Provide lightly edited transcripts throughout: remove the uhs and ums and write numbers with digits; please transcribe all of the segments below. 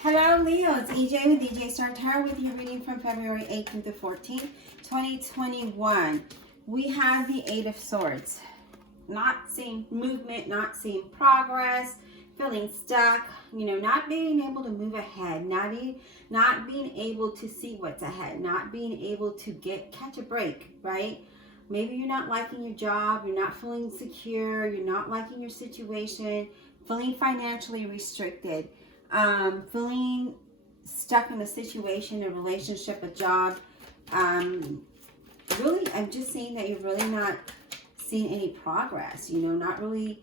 Hello, Leo. It's EJ with EJ Star Tarot with your reading from February 8th through the 14th, 2021. We have the Eight of Swords. Not seeing movement, not seeing progress, feeling stuck, not being able to move ahead, not being able to see what's ahead, not being able to catch a break, right? Maybe you're not liking your job, you're not feeling secure, you're not liking your situation, feeling financially restricted. Feeling stuck in a situation, a relationship, a job. Really, I'm just seeing that you're really not seeing any progress, not really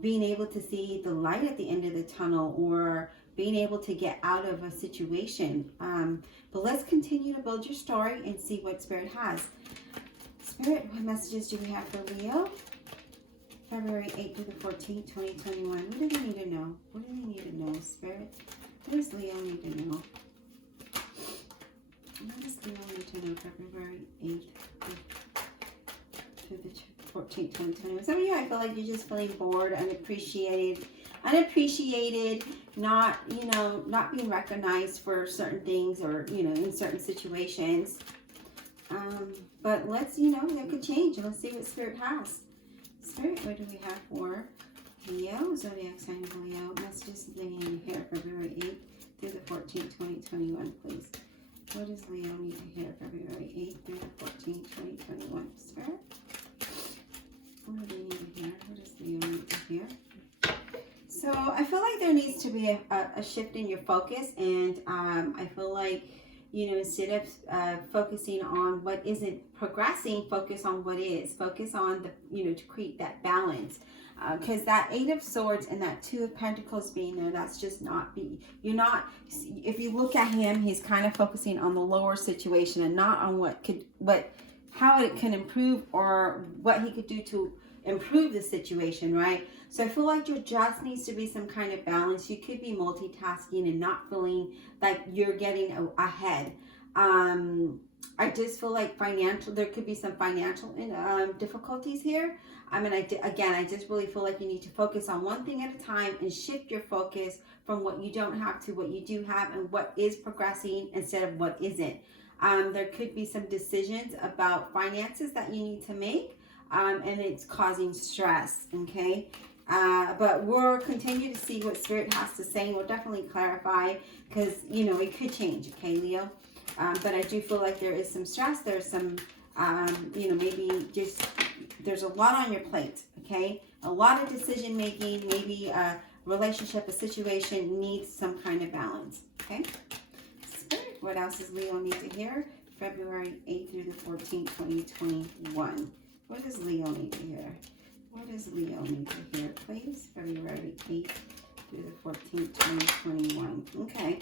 being able to see the light at the end of the tunnel or being able to get out of a situation. But let's continue to build your story and see what Spirit has. Spirit, what messages do we have for Leo? February 8th to the 14th, 2021. What do they need to know? What do they need to know, Spirit? What does Leo need to know? What does Leo need to know February 8th to the 14th, 2021? Some of you, I feel like you're just feeling bored, unappreciated, not being recognized for certain things or, in certain situations. But let's, that could change. Let's see what Spirit has. Spirit, what do we have for Leo? Zodiac sign of Leo. Messages that they need to hear February 8th through the 14th, 2021, please. What does Leo need to hear February 8th through the 14th, 2021? Spirit? What do they need to hear? What does Leo need to hear? So I feel like there needs to be a shift in your focus, and I feel like instead of focusing on what isn't progressing, focus on what is. Focus on the, to create that balance. Because that Eight of Swords and that Two of Pentacles being there, that's just not if you look at him, he's kind of focusing on the lower situation and not on how it can improve or what he could do to improve the situation, right? So I feel like there just needs to be some kind of balance. You could be multitasking and not feeling like you're getting ahead. I just feel like there could be some financial difficulties here. I just really feel like you need to focus on one thing at a time and shift your focus from what you don't have to what you do have and what is progressing instead of what isn't. There could be some decisions about finances that you need to make. And it's causing stress, okay? But we'll continue to see what Spirit has to say. We'll definitely clarify because, it could change, okay, Leo? But I do feel like there is some stress. There's some, maybe just, there's a lot on your plate, okay? A lot of decision making, maybe a relationship, a situation needs some kind of balance, okay? Spirit, what else does Leo need to hear? February 8th through the 14th, 2021. What does Leo need to hear? What does Leo need to hear, please? February 8th through the 14th, 2021. Okay.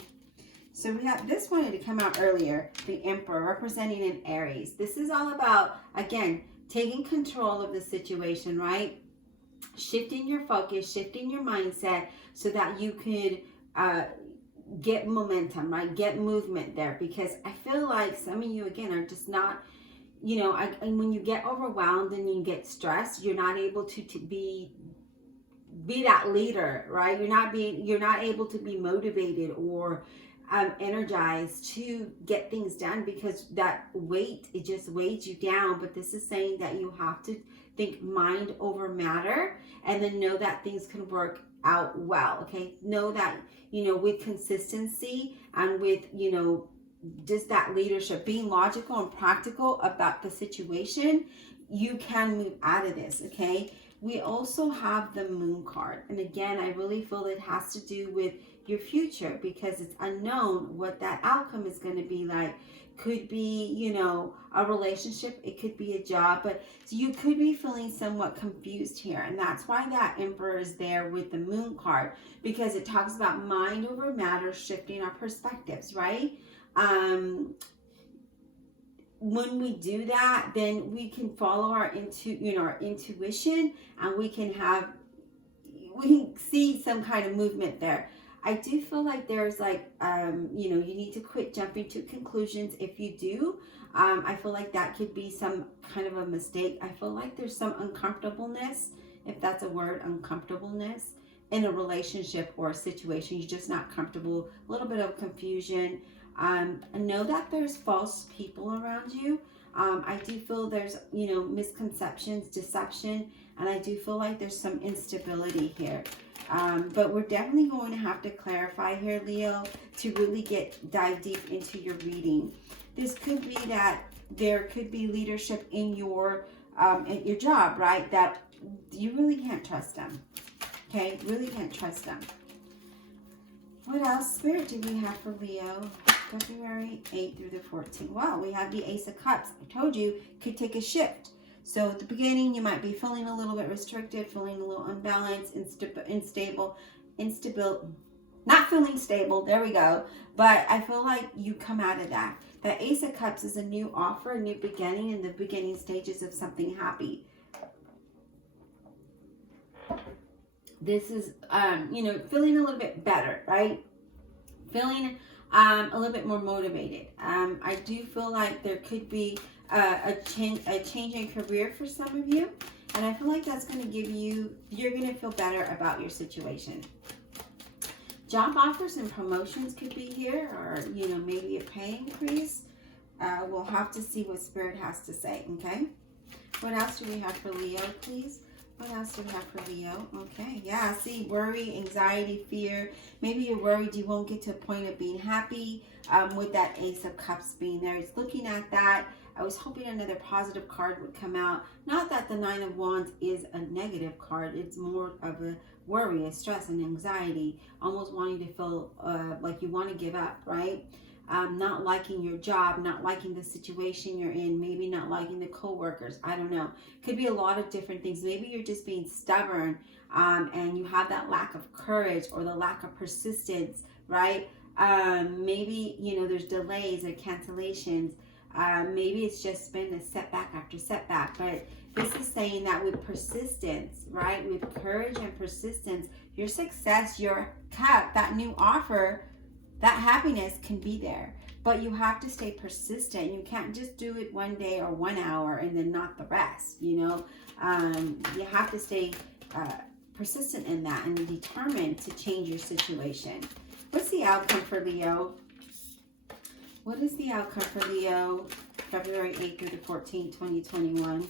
So we have, this wanted to come out earlier, the Emperor, representing an Aries. This is all about, again, taking control of the situation, right? Shifting your focus, shifting your mindset so that you could get momentum, right? Get movement there. Because I feel like some of you, again, are just not, and when you get overwhelmed and you get stressed, you're not able to be that leader, right? You're not able to be motivated or energized to get things done because that weight, it just weighs you down. But this is saying that you have to think mind over matter and then know that things can work out well, okay? Know that, with consistency and with, just that leadership, being logical and practical about the situation, you can move out of this, okay? We also have the Moon card. And again, I really feel it has to do with your future because it's unknown what that outcome is going to be like. Could be, a relationship. It could be a job. But you could be feeling somewhat confused here. And that's why that Emperor is there with the Moon card. Because it talks about mind over matter, shifting our perspectives, right? When we do that, then we can follow our intuition, and we can see some kind of movement there. I do feel like there's like, you need to quit jumping to conclusions. If you do, I feel like that could be some kind of a mistake. I feel like there's some uncomfortableness, if that's a word, uncomfortableness in a relationship or a situation. You're just not comfortable, a little bit of confusion. Know that there's false people around you. I do feel there's, misconceptions, deception, and I do feel like there's some instability here. But we're definitely going to have to clarify here, Leo, to really dive deep into your reading. This could be that there could be leadership in your job, right? That you really can't trust them. Okay, really can't trust them. What else, Spirit, do we have for Leo? February 8th through the 14th. Wow, we have the Ace of Cups. I told you, could take a shift. So at the beginning, you might be feeling a little bit restricted, feeling a little unbalanced, instable, not feeling stable. There we go. But I feel like you come out of that. The Ace of Cups is a new offer, a new beginning, in the beginning stages of something happy. This is, feeling a little bit better, right? Feeling a little bit more motivated. I do feel like there could be a change in career for some of you. And I feel like that's going to give you, you're going to feel better about your situation. Job offers and promotions could be here, or, maybe a pay increase. We'll have to see what Spirit has to say, okay? What else do we have for Leo, please? What else do we have for Leo? Okay, yeah, see, worry, anxiety, fear. Maybe you're worried you won't get to a point of being happy with that Ace of Cups being there. It's looking at that. I was hoping another positive card would come out. Not that the Nine of Wands is a negative card. It's more of a worry, a stress, and anxiety. Almost wanting to feel like you want to give up, right? Not liking your job, not liking the situation you're in, maybe not liking the co-workers. I don't know. Could be a lot of different things. Maybe you're just being stubborn and you have that lack of courage or the lack of persistence, right? Maybe, there's delays or cancellations. Maybe it's just been a setback after setback. But this is saying that with persistence, right? With courage and persistence, your success, your cup, that new offer, that happiness can be there, but you have to stay persistent. You can't just do it one day or 1 hour and then not the rest, You have to stay persistent in that and determined to change your situation. What's the outcome for Leo? What is the outcome for Leo, February 8th through the 14th, 2021?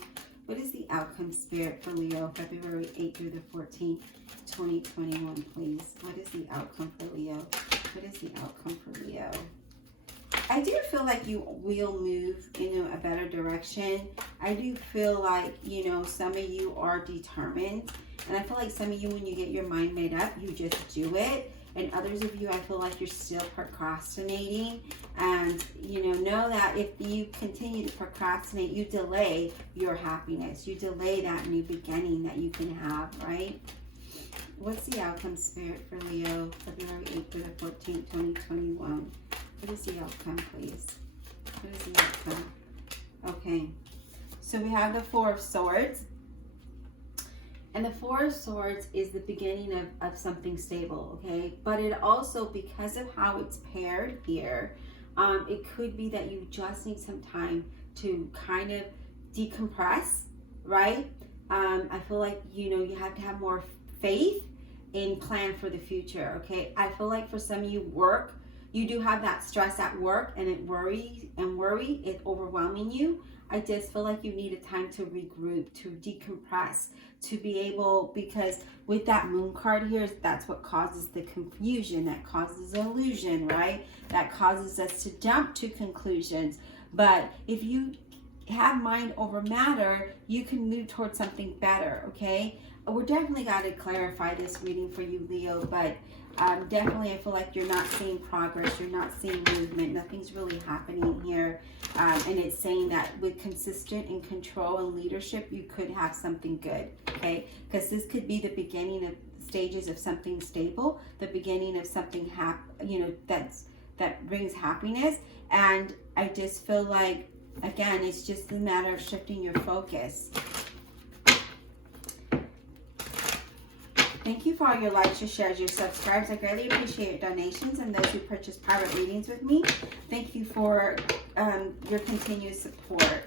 What is the outcome, Spirit, for Leo, February 8th through the 14th, 2021, please? What is the outcome for Leo? What is the outcome for Leo? I do feel like you will move in a better direction. I do feel like, some of you are determined. And I feel like some of you, when you get your mind made up, you just do it. And others of you, I feel like you're still procrastinating. And, know that if you continue to procrastinate, you delay your happiness. You delay that new beginning that you can have, right? What's the outcome, Spirit, for Leo, February 8th through the 14th, 2021? What is the outcome, please? What is the outcome? Okay. So we have the Four of Swords. And the Four of Swords is the beginning of something stable, okay? But it also, because of how it's paired here, it could be that you just need some time to kind of decompress, right? I feel like, you have to have more faith and plan for the future, okay? I feel like for some of you, you do have that stress at work, and worry is overwhelming you. I just feel like you need a time to regroup, to decompress, to be able, because with that Moon card here, that's what causes the confusion, that causes illusion, right? That causes us to jump to conclusions. But if you have mind over matter, you can move towards something better, okay? We're definitely got to clarify this reading for you, Leo, but definitely I feel like you're not seeing progress, you're not seeing movement, nothing's really happening here. And it's saying that with consistent and control and leadership, you could have something good, okay? Because this could be the beginning of stages of something stable, the beginning of something that brings happiness. And I just feel like, again, it's just a matter of shifting your focus. Thank you for all your likes, your shares, your subscribes. I greatly appreciate your donations and those who purchase private readings with me. Thank you for your continued support.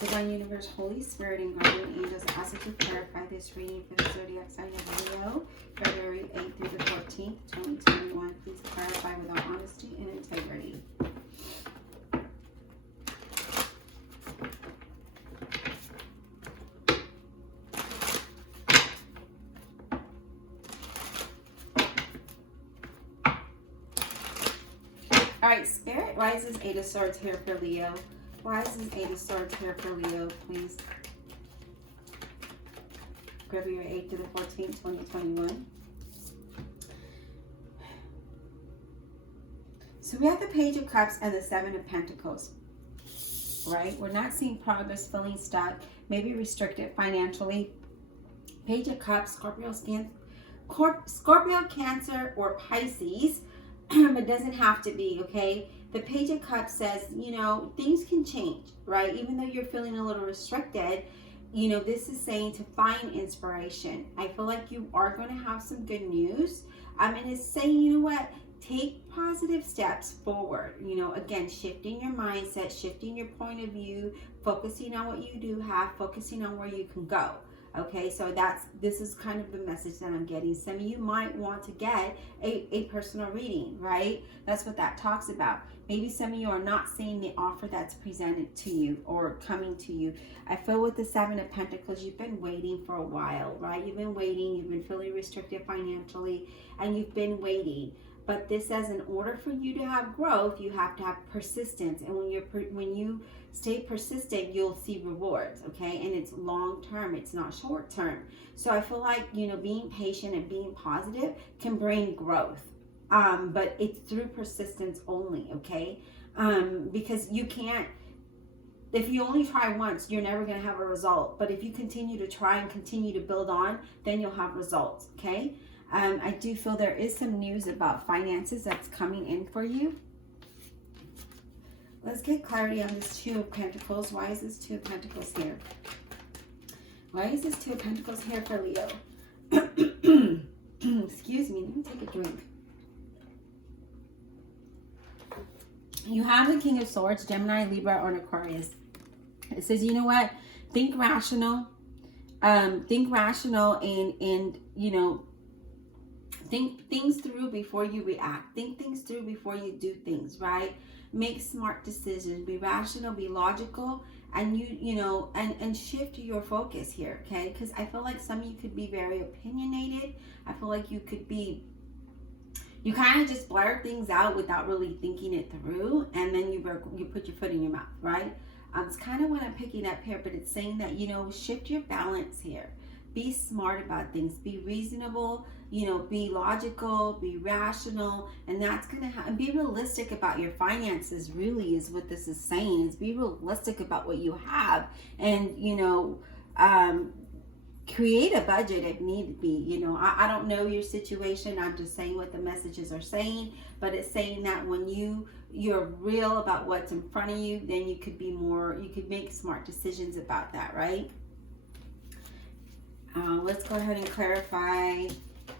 Divine Universe, Holy Spirit, and Guardian Angels, ask you to clarify this reading for the zodiac sign of Leo, February 8th through the 14th, 2021. Please clarify with all honesty and integrity. All right, Spirit, why is this Eight of Swords here for Leo? Why is this Eight of Swords here for Leo, please? February 8th to the 14th, 2021. So we have the Page of Cups and the Seven of Pentacles, right? We're not seeing progress, feeling stuck, maybe restricted financially. Page of Cups, Scorpio, Cancer, or Pisces. It doesn't have to be, okay? The Page of Cups says, you know, things can change, right? Even though you're feeling a little restricted, you know, this is saying to find inspiration. I feel like you are going to have some good news. And it's saying, you know what? Take positive steps forward. You know, again, shifting your mindset, shifting your point of view, focusing on what you do have, focusing on where you can go. Okay, so this is kind of the message that I'm getting. Some of you might want to get a personal reading, right? That's what that talks about. Maybe some of you are not seeing the offer that's presented to you or coming to you. I feel with the Seven of Pentacles, you've been waiting for a while, right? You've been waiting, you've been feeling restricted financially, and you've been waiting. But this says in order for you to have growth, you have to have persistence. And when you stay persistent, you'll see rewards, okay? And it's long term, it's not short term. So I feel like, you know, being patient and being positive can bring growth. But it's through persistence only, okay? Because you can't, if you only try once, you're never going to have a result. But if you continue to try and continue to build on, then you'll have results, okay? I do feel there is some news about finances that's coming in for you. Let's get clarity on this Two of Pentacles. Why is this Two of Pentacles here? Why is this Two of Pentacles here for Leo? Excuse me, let me take a drink. You have the King of Swords, Gemini, Libra, or an Aquarius. It says, you know what? Think rational. Think rational and you know, think things through before you react. Think things through before you do things, right? Make smart decisions. Be rational, be logical, and you know, and shift your focus here, okay? Because I feel like some of you could be very opinionated. I feel like you could be, you kind of just blurt things out without really thinking it through, and then you put your foot in your mouth, right? It's kind of what I'm picking up here, but it's saying that, you know, shift your balance here. Be smart about things. Be reasonable, you know, be logical, be rational, and that's going to be realistic about your finances, really is what this is saying. Is be realistic about what you have, and, you know, create a budget if need be. You know, I don't know your situation. I'm just saying what the messages are saying, but it's saying that when you're real about what's in front of you, then you could be more, you could make smart decisions about that, right? Let's go ahead and clarify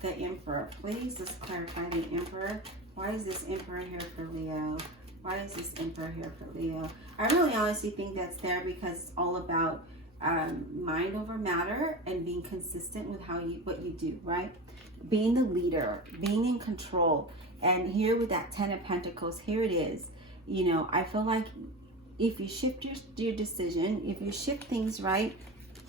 the Emperor, please. Let's clarify the Emperor. Why is this Emperor here for Leo? Why is this Emperor here for Leo? I really honestly think that's there because it's all about mind over matter and being consistent with what you do, right? Being the leader, being in control. And here with that Ten of Pentacles, here it is. You know, I feel like if you shift your decision, if you shift things right,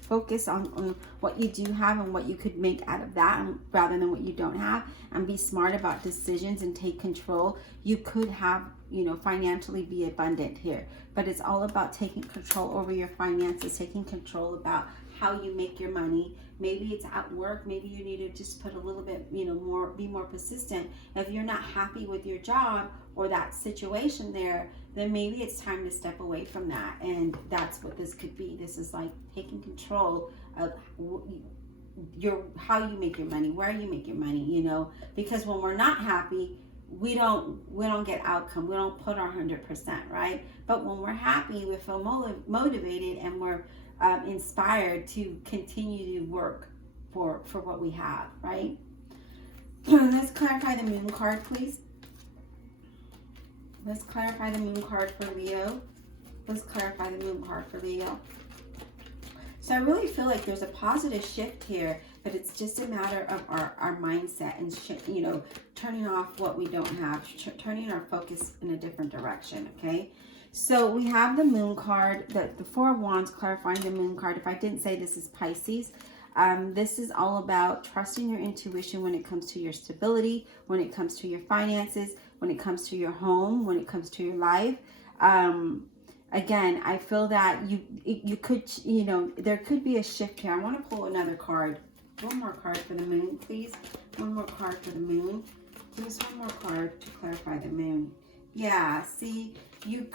focus on what you do have and what you could make out of that rather than what you don't have, and be smart about decisions and take control, you could have, you know, financially be abundant here. But it's all about taking control over your finances, taking control about how you make your money. Maybe it's at work. Maybe you need to just put a little bit, you know, be more persistent. If you're not happy with your job or that situation there, then maybe it's time to step away from that. And that's what this could be. This is like taking control of how you make your money, where you make your money, you know, because when we're not happy, we don't get outcome. We don't put our 100%, right? But when we're happy, we feel motivated, and we're inspired to continue to work for what we have, right? Let's clarify the Moon card, please. Let's clarify the Moon card for Leo. Let's clarify the Moon card for Leo. So I really feel like there's a positive shift here, but it's just a matter of our mindset and, you know, turning off what we don't have, turning our focus in a different direction, okay? So we have the Moon card, the Four of Wands, clarifying the Moon card. If I didn't say this is Pisces, this is all about trusting your intuition when it comes to your stability, when it comes to your finances, when it comes to your home, when it comes to your life. Again, I feel that you could, you know, there could be a shift here. I want to pull another card. One more card for the Moon, please. One more card for the Moon. Please, one more card to clarify the Moon. Yeah, see, you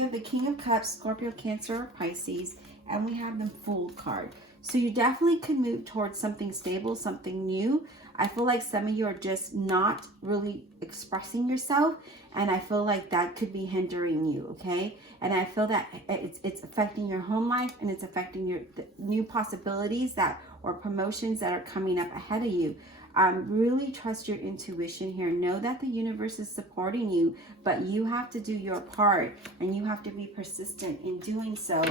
have the King of Cups, Scorpio, Cancer, or Pisces, and we have the Fool card. So you definitely could move towards something stable, something new. I feel like some of you are just not really expressing yourself, and I feel like that could be hindering you, okay? And I feel that it's affecting your home life, and it's affecting your new possibilities or promotions that are coming up ahead of you. Really trust your intuition here. Know that the universe is supporting you, but you have to do your part, and you have to be persistent in doing so,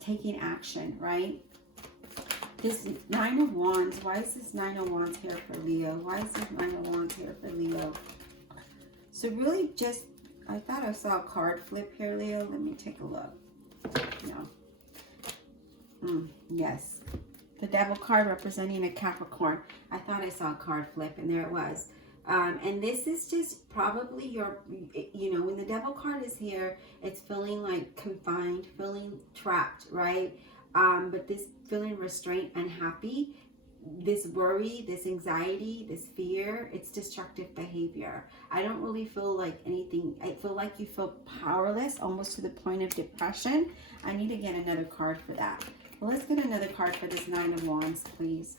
taking action, right? This Nine of Wands, why is this Nine of Wands here for Leo? Why is this Nine of Wands here for Leo? So really just, I thought I saw a card flip here, Leo. Let me take a look. No. Yes. The Devil card representing a Capricorn. I thought I saw a card flip, and there it was. And this is just probably your, you know, when the Devil card is here, it's feeling like confined, feeling trapped, right? But this feeling restrained, unhappy, this worry, this anxiety, this fear, it's destructive behavior. I don't really feel like anything. I feel like you feel powerless, almost to the point of depression. I need to get another card for that. Well, let's get another card for this Nine of Wands, please.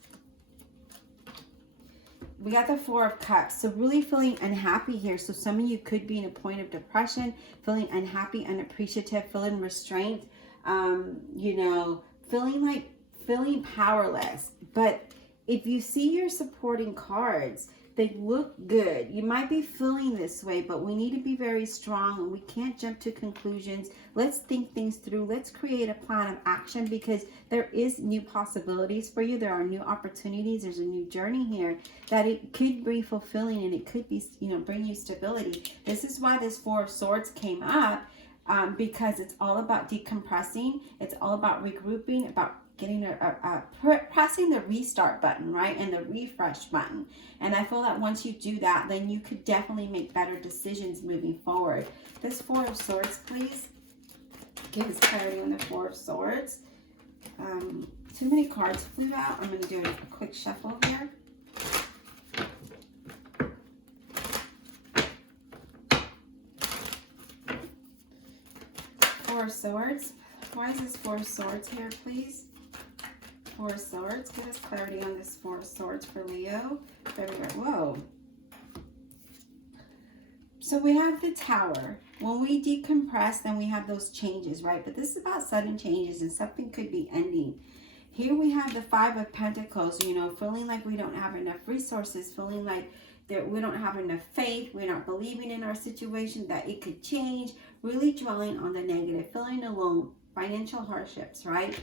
We got the Four of Cups. So really feeling unhappy here. So some of you could be in a point of depression, feeling unhappy, unappreciative, feeling restrained, you know, feeling powerless. But if you see your supporting cards, they look good. You might be feeling this way, but we need to be very strong, and we can't jump to conclusions. Let's think things through. Let's create a plan of action, because there is new possibilities for you. There are new opportunities. There's a new journey here that it could be fulfilling, and it could be, you know, bring you stability. This is why this Four of Swords came up, because it's all about decompressing. It's all about regrouping, about getting pressing the restart button, right? And the refresh button. And I feel that once you do that, then you could definitely make better decisions moving forward. This Four of Swords, please. Give us clarity on the Four of Swords. Too many cards flew out. I'm going to do a quick shuffle here. Four of Swords. Why is this Four of Swords here, please? Four of Swords. Give us clarity on this Four of Swords for Leo. There we go. Whoa. So we have the Tower. When we decompress, then we have those changes, right? But this is about sudden changes, and something could be ending. Here we have the Five of Pentacles, you know, feeling like we don't have enough resources, feeling like that we don't have enough faith, we're not believing in our situation, that it could change, really dwelling on the negative, feeling alone, financial hardships, right?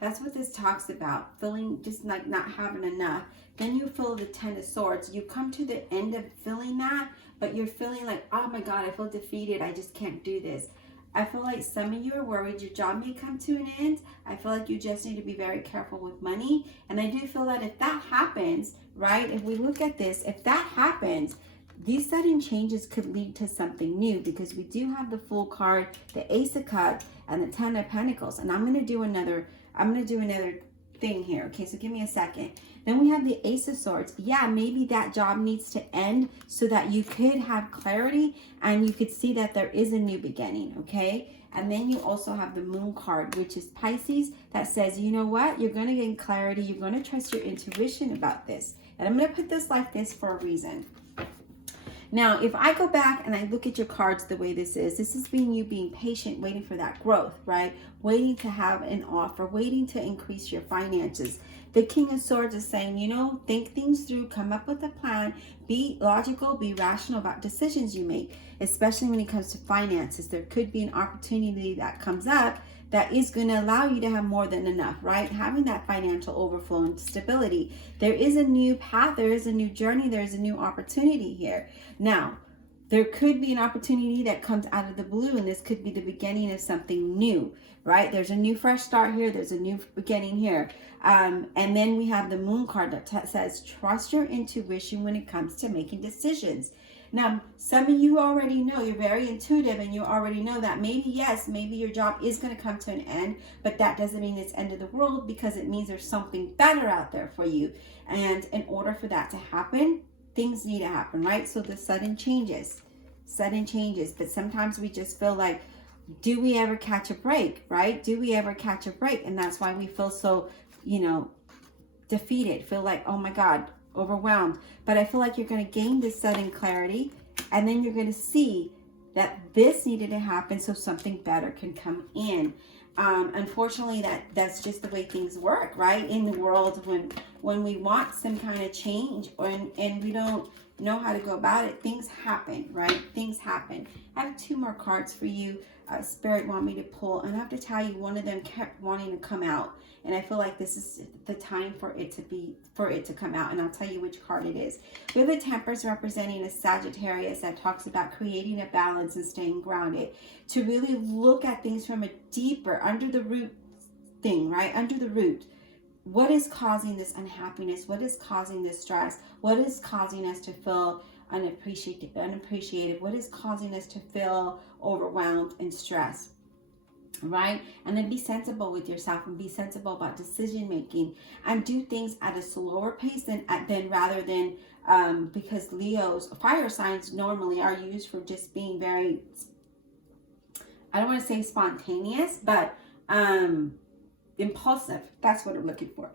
That's what this talks about, feeling just like not having enough. Then you feel the Ten of Swords. You come to the end of feeling that, but you're feeling like, oh my God, I feel defeated. I just can't do this. I feel like some of you are worried your job may come to an end. I feel like you just need to be very careful with money. And I do feel that if that happens, right, if we look at this, if that happens, these sudden changes could lead to something new, because we do have the Fool card, the Ace of Cups, and the Ten of Pentacles. And I'm going to do another thing here. Okay, so give me a second. Then we have the Ace of Swords. Yeah, maybe that job needs to end so that you could have clarity and you could see that there is a new beginning, okay? And then you also have the Moon card, which is Pisces, that says, you know what? You're going to gain clarity. You're going to trust your intuition about this. And I'm going to put this like this for a reason. Now, if I go back and I look at your cards the way this is you being patient, waiting for that growth, right? Waiting to have an offer, waiting to increase your finances. The King of Swords is saying, you know, think things through, come up with a plan, be logical, be rational about decisions you make, especially when it comes to finances. There could be an opportunity that comes up that is going to allow you to have more than enough, right? Having that financial overflow and stability. There is a new path, there is a new journey, there's a new opportunity here. Now, there could be an opportunity that comes out of the blue, and this could be the beginning of something new, right? There's a new fresh start here. There's a new beginning here. And then we have the moon card that says, trust your intuition when it comes to making decisions. Now, some of you already know, you're very intuitive, and you already know that maybe, yes, maybe your job is going to come to an end, but that doesn't mean it's end of the world, because it means there's something better out there for you. And in order for that to happen, things need to happen, right? So the sudden changes, but sometimes we just feel like, do we ever catch a break, right? Do we ever catch a break? And that's why we feel so, defeated, feel like, oh my God, overwhelmed. But I feel like you're going to gain this sudden clarity, and then you're going to see that this needed to happen so something better can come in. Unfortunately, that's just the way things work, right? In the world, when we want some kind of change, and we don't know how to go about it, things happen, right? Things happen. I have 2 more cards for you. Spirit want me to pull, and I have to tell you, one of them kept wanting to come out, and I feel like this is the time for it to come out, and I'll tell you which card it is. We have the Temperance representing a Sagittarius that talks about creating a balance and staying grounded, to really look at things from a deeper, under the root thing, right? Under the root. What is causing this unhappiness? What is causing this stress? What is causing us to feel unappreciated? What is causing us to feel overwhelmed and stressed, right? And then be sensible with yourself, and be sensible about decision making, and do things at a slower pace than rather than because Leo's fire signs normally are used for just being very, I don't want to say spontaneous, but impulsive. That's what I'm looking for.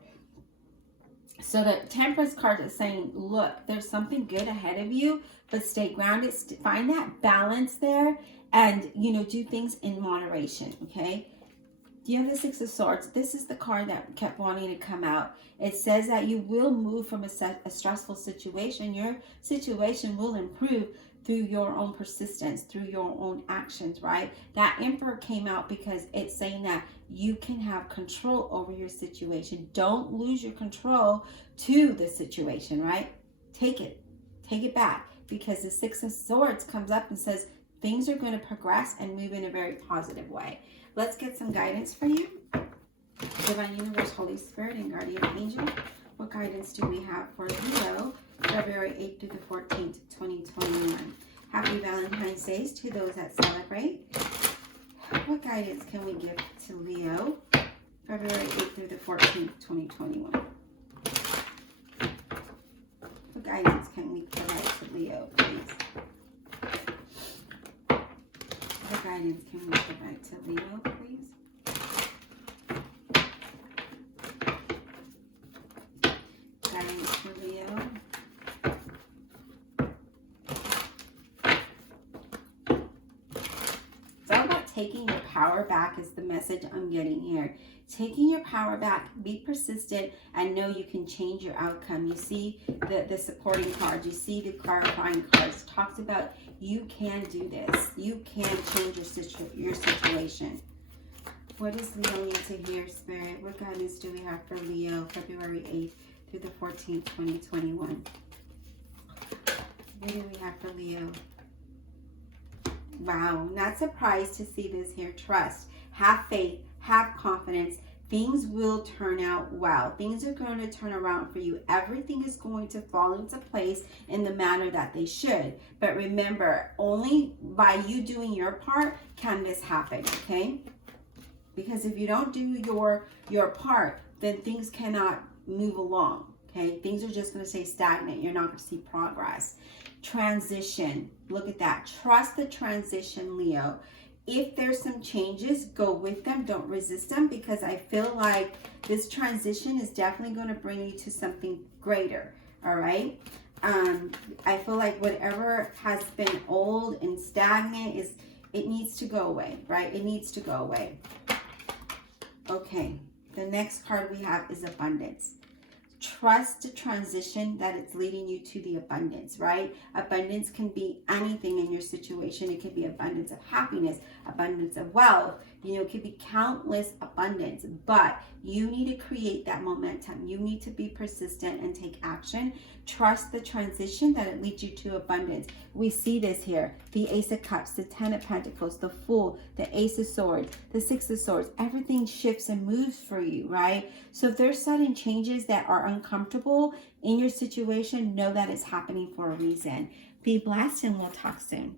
So the Temperance card is saying, look, there's something good ahead of you, but stay grounded, find that balance there, and do things in moderation. Okay, you have the 6 of Swords. This is the card that kept wanting to come out. It says that you will move from a stressful situation. Your situation will improve through your own persistence, through your own actions, right? That Emperor came out because it's saying that you can have control over your situation. Don't lose your control to the situation, right? Take it back, because the 6 of Swords comes up and says things are going to progress and move in a very positive way. Let's get some guidance for you. Divine Universe, Holy Spirit, and Guardian Angel. What guidance do we have for Leo, February 8th through the 14th, 2021? Happy Valentine's Day to those that celebrate. What guidance can we give to Leo, February 8th through the 14th, 2021? What guidance can we provide to Leo, please? What guidance can we provide to Leo, please? Guidance for Leo. It's all about taking your power back is the message I'm getting here. Taking your power back, be persistent, and know you can change your outcome. You see the supporting cards, you see the clarifying cards. Talks about you can do this. You can change your situation. What does Leo need to hear, Spirit? What guidance do we have for Leo, February 8th through the 14th, 2021? What do we have for Leo? Wow, not surprised to see this here. Trust, have faith, have confidence. Things will turn out well. Things are going to turn around for you. Everything is going to fall into place in the manner that they should. But remember, only by you doing your part can this happen, okay? Because if you don't do your part, then things cannot move along, okay? Things are just going to stay stagnant. You're not going to see progress. Transition. Look at that. Trust the transition, Leo. If there's some changes, go with them. Don't resist them, because I feel like this transition is definitely going to bring you to something greater. All right. I feel like whatever has been old and stagnant it needs to go away, right? It needs to go away. Okay. The next card we have is abundance. Trust the transition that it's leading you to the abundance, right? Abundance can be anything in your situation. It can be abundance of happiness, abundance of wealth. You know, it could be countless abundance, but you need to create that momentum. You need to be persistent and take action. Trust the transition that it leads you to abundance. We see this here. The Ace of Cups, the Ten of Pentacles, the Fool, the Ace of Swords, the Six of Swords. Everything shifts and moves for you, right? So if there's sudden changes that are uncomfortable in your situation, know that it's happening for a reason. Be blessed, and we'll talk soon.